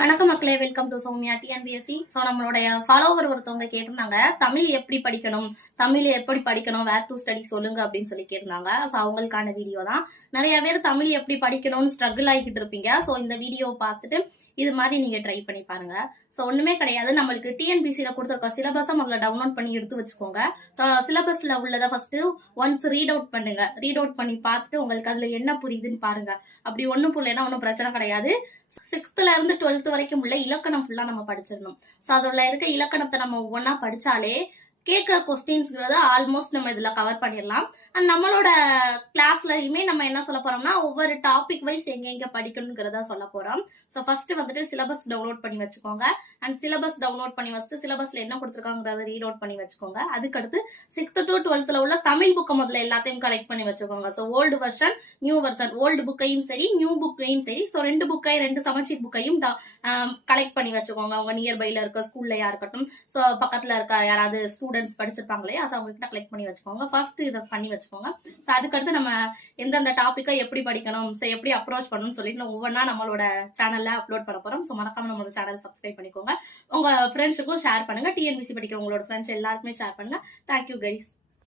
வணக்கம் மக்களே, welcome to Soumya TNPSC. So நம்மளுடைய ஃபாலோவர் ஒருத்தவங்க கேட்டிருந்தாங்க, தமிழ் எப்படி படிக்கணும், வேர் டு ஸ்டடி சொல்லுங்க அப்படின்னு சொல்லி கேட்டிருந்தாங்க. ஸோ அவங்களுக்கான வீடியோ தான். நிறைய பேர் தமிழ் எப்படி படிக்கணும்னு ஸ்ட்ரகிள் ஆகிக்கிட்டு இருப்பீங்க. ஸோ இந்த வீடியோ பார்த்துட்டு இது மாதிரி நீங்க ட்ரை பண்ணி பாருங்க. ஸோ ஒண்ணுமே கிடையாது, நம்மளுக்கு டிஎன்பிசியில கொடுத்துருக்க சிலபஸை முதல்ல டவுன்லோட் பண்ணி எடுத்து வச்சுக்கோங்க. ஸோ சிலபஸ்ல உள்ளதை ஃபர்ஸ்ட் ஒன்ஸ் ரீட் அவுட் பண்ணுங்க. ரீட் அவுட் பண்ணி பார்த்துட்டு உங்களுக்கு அதுல என்ன புரியுதுன்னு பாருங்க. அப்படி ஒன்றும் புரியலன்னா ஒன்றும் பிரச்சனை கிடையாது. 6th இருந்து 12th வரைக்கும் உள்ள இலக்கணம் ஃபுல்லா நம்ம படிச்சிடணும். ஸோ அதுல இருக்க இலக்கணத்தை நம்ம ஒவ்வொன்னா படிச்சாலே கேட்கிற கொஸ்டின்ஸ்ங்கிறத ஆல்மோஸ்ட் நம்ம இதுல கவர் பண்ணிடலாம். அண்ட் நம்மளோட கிளாஸ்லயுமே நம்ம என்ன சொல்ல போறோம்னா, ஒவ்வொரு டாபிக் வைஸ் எங்க படிக்கணுங்கிறத சொல்ல போறோம். ஸோ ஃபர்ஸ்ட் வந்துட்டு சிலபஸ் டவுன்லோட் பண்ணி வச்சுக்கோங்க. அண்ட் சிலபஸ் டவுன்லோட் பண்ணி வச்சுட்டு சிலபஸ்ல என்ன கொடுத்துருக்காங்கிறத ரீட் அவுட் பண்ணி வச்சுக்கோங்க. அதுக்கடுத்து 6th to 12th உள்ள தமிழ் புக்கை முதல்ல எல்லாத்தையும் கலெக்ட் பண்ணி வச்சுக்கோங்க. So old version, new version, old புக்கையும் சரி, நியூ புக்கையும் சரி. ஸோ ரெண்டு சமச்சீர் புக்கையும் கலெக்ட் பண்ணி வச்சுக்கோங்க. உங்க நியர்பைல இருக்க ஸ்கூல்லையா இருக்கட்டும், ஸோ பக்கத்துல இருக்க யாராவது ஸ்டூடெண்ட்ஸ் படிச்சிருப்பாங்க இல்லையா, அவங்க கிட்ட கலெக்ட் பண்ணி வச்சுக்கோங்க. ஃபர்ஸ்ட் இதை பண்ணி வச்சுக்கோங்க. ஸோ அதுக்கடுத்து நம்ம எந்தெந்த டாபிக்கை எப்படி படிக்கணும், ஸோ எப்படி அப்ரோச் பண்ணணும்னு சொல்லிட்டு ஒவ்வொன்றா நம்மளோட சேனல்ல அப்லோட் பண்ண போறோம். ஸோ மறக்காம நம்மளோட சேனல் சப்ஸ்கிரைப் பண்ணிக்கோங்க. உங்க ஃப்ரெண்ட்ஸுக்கும் ஷேர் பண்ணுங்க. டிஎன்பிசி படிக்கிற உங்களோட ஃப்ரெண்ட்ஸ் எல்லாருக்குமே ஷேர் பண்ணுங்க. Thank you guys.